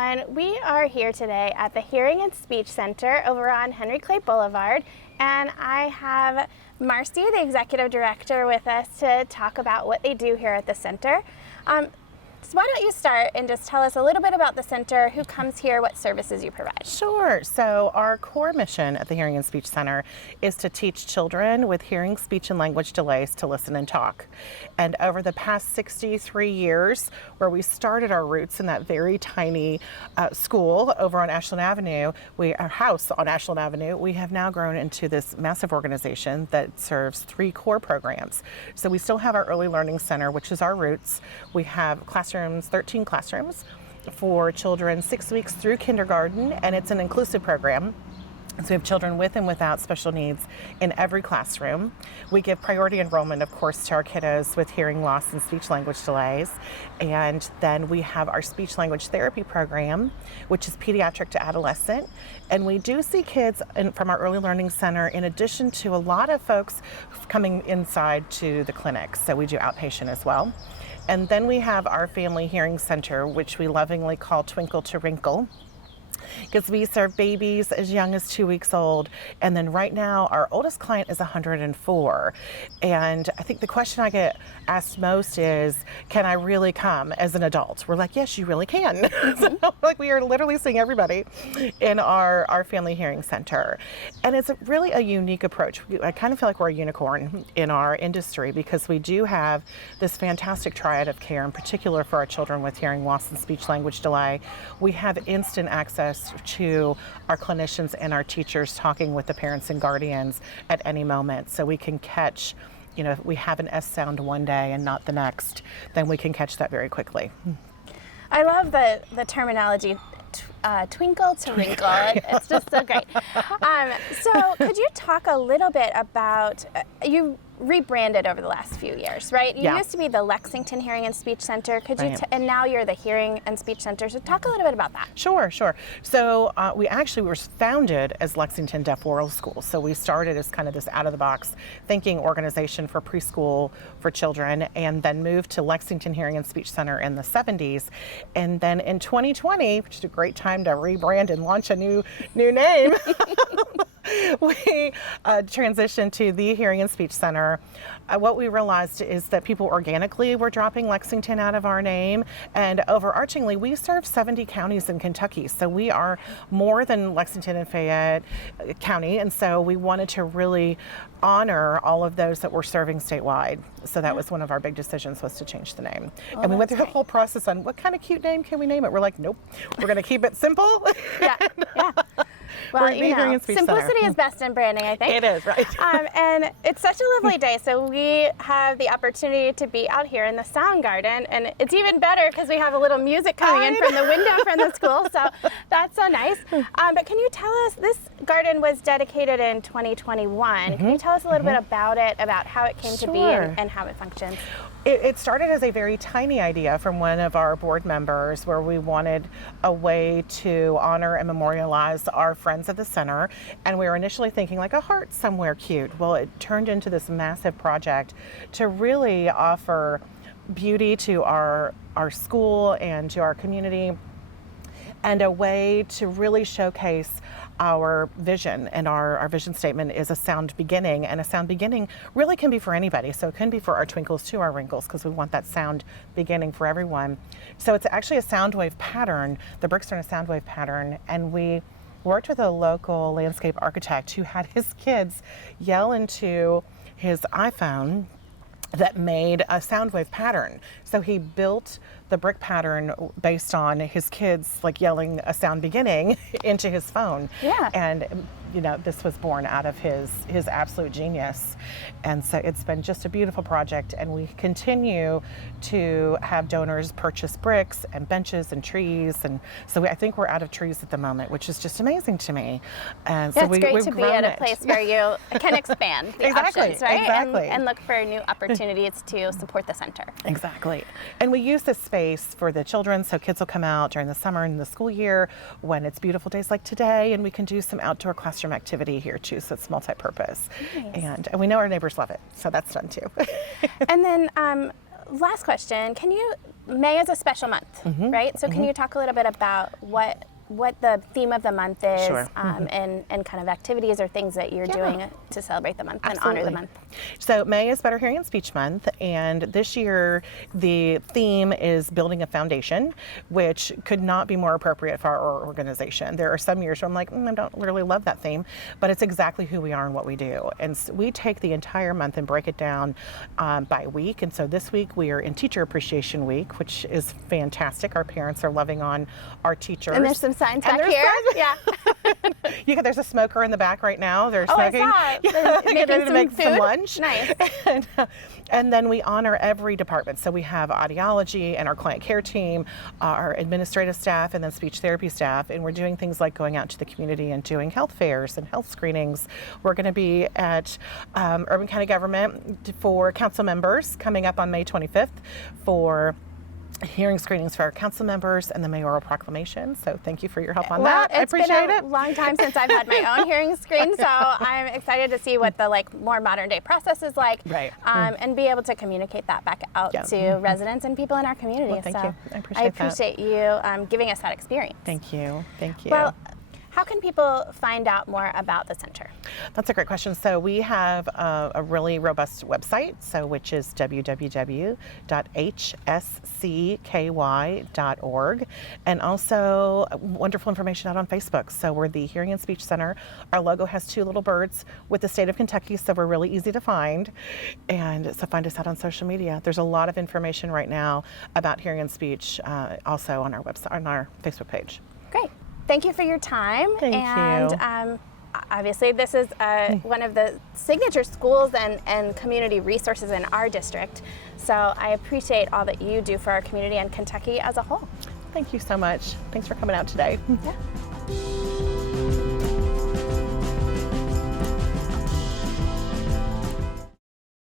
everyone. We are here today at the Hearing and Speech Center over on Henry Clay Boulevard, and I have Marcy, the Executive Director, with us to talk about what they do here at the center. So why don't you start and just tell us a little bit about the center, who comes here, what services you provide? Sure. So our core mission at the Hearing and Speech Center is to teach children with hearing, speech, and language delays to listen and talk. And over the past 63 years, where we started our roots in that very tiny school over on Ashland Avenue, our house on Ashland Avenue, we have now grown into this massive organization that serves 3 core programs. So we still have our Early Learning Center, which is our roots. We have 13 classrooms for children 6 weeks through kindergarten, and it's an inclusive program. So we have children with and without special needs in every classroom. We give priority enrollment, of course, to our kiddos with hearing loss and speech language delays. And then we have our speech language therapy program, which is pediatric to adolescent. And we do see kids from our Early Learning Center, in addition to a lot of folks coming inside to the clinic. So we do outpatient as well. And then we have our Family Hearing Center, which we lovingly call Twinkle to Wrinkle, because we serve babies as young as 2 weeks old. And then right now, our oldest client is 104. And I think the question I get asked most is, can I really come as an adult? We're like, yes, you really can. So, like, we are literally seeing everybody in our Family Hearing Center. And it's really a unique approach. I kind of feel like we're a unicorn in our industry, because we do have this fantastic triad of care, in particular for our children with hearing loss and speech language delay. We have instant access to our clinicians and our teachers talking with the parents and guardians at any moment. So we can catch, if we have an S sound one day and not the next, then we can catch that very quickly. I love the terminology, twinkle to wrinkle. It's just so great. So could you talk a little bit about, you rebranded over the last few years, right? You used to be the Lexington Hearing and Speech Center. Could you and now you're the Hearing and Speech Center. So talk a little bit about that. Sure. So we were founded as Lexington Deaf Oral School. So we started as kind of this out-of-the-box thinking organization for preschool for children, and then moved to Lexington Hearing and Speech Center in the 70s. And then in 2020, which is a great time to rebrand and launch a new name, we transitioned to the Hearing and Speech Center. What we realized is that people organically were dropping Lexington out of our name, and overarchingly, we serve 70 counties in Kentucky. So we are more than Lexington and Fayette County, and so we wanted to really honor all of those that we're serving statewide. So that was one of our big decisions, was to change the name. And we went through the whole process on what kind of cute name can we name it. We're like, nope, we're going to keep it simple. Yeah. Well, simplicity is best in branding, I think. It is, right. And it's such a lovely day. So we have the opportunity to be out here in the Sound Garden, and it's even better because we have a little music coming in from the window from the school. So that's so nice. But can you tell us, this garden was dedicated in 2021. Can you tell us a little bit about it, about how it came to be and how it functions? It started as a very tiny idea from one of our board members, where we wanted a way to honor and memorialize our friends at the center. And we were initially thinking like a heart somewhere cute. Well, it turned into this massive project to really offer beauty to our school and to our community, and a way to really showcase our vision. And our vision statement is a sound beginning, and a sound beginning really can be for anybody. So it can be for our twinkles to our wrinkles, because we want that sound beginning for everyone. So it's actually a sound wave pattern. The bricks are in a sound wave pattern, and we worked with a local landscape architect who had his kids yell into his iPhone that made a sound wave pattern. So he built the brick pattern based on his kids like yelling a sound beginning into his phone. Yeah. And this was born out of his absolute genius. And so it's been just a beautiful project, and we continue to have donors purchase bricks and benches and trees. And so I think we're out of trees at the moment, which is just amazing to me. And so it's great to be at a place where you can expand the options, right? Exactly. And look for new opportunities to support the center. Exactly. And we use this space for the children, so kids will come out during the summer and the school year when it's beautiful days like today, and we can do some outdoor classroom activity here too, so it's multi-purpose. Nice. And we know our neighbors love it, so that's fun too. And then last question, can you May is a special month, right? So can you talk a little bit about what the theme of the month is, Sure. and kind of activities or things that you're doing to celebrate the month and honor the month? So May is Better Hearing and Speech Month, and this year the theme is building a foundation, which could not be more appropriate for our organization. There are some years where I'm like, I don't really love that theme, but it's exactly who we are and what we do. And so we take the entire month and break it down by week. And so this week we are in Teacher Appreciation Week, which is fantastic. Our parents are loving on our teachers. And there's some signs And back there's here. Yeah. There's a smoker in the back right now. They're Oh, I smoking. saw it. Yeah, They're getting making ready to some make some food? lunch. Nice. And then we honor every department. So we have audiology and our client care team, our administrative staff, and then speech therapy staff. And we're doing things like going out to the community and doing health fairs and health screenings. We're going to be at Urban County Government for council members coming up on May 25th for hearing screenings for our council members and the mayoral proclamation. So thank you for your help on that. I appreciate It's been it. a long time since I've had my own hearing screen, so I'm excited to see what the more modern day process is like, Right. And be able to communicate that back out Yeah. to residents and people in our community. Well, thank so you. I appreciate that. appreciate you giving us that experience. Thank you. Thank you. Well, how can people find out more about the center? That's a great question. So we have a really robust website, which is www.hscky.org, and also wonderful information out on Facebook. So we're the Hearing and Speech Center. Our logo has two little birds with the state of Kentucky, so we're really easy to find. And so find us out on social media. There's a lot of information right now about hearing and speech, also on our website, on our Facebook page. Great. Thank you for your time. Thank and, you. Obviously, this is one of the signature schools and community resources in our district. So I appreciate all that you do for our community and Kentucky as a whole. Thank you so much. Thanks for coming out today. Yeah.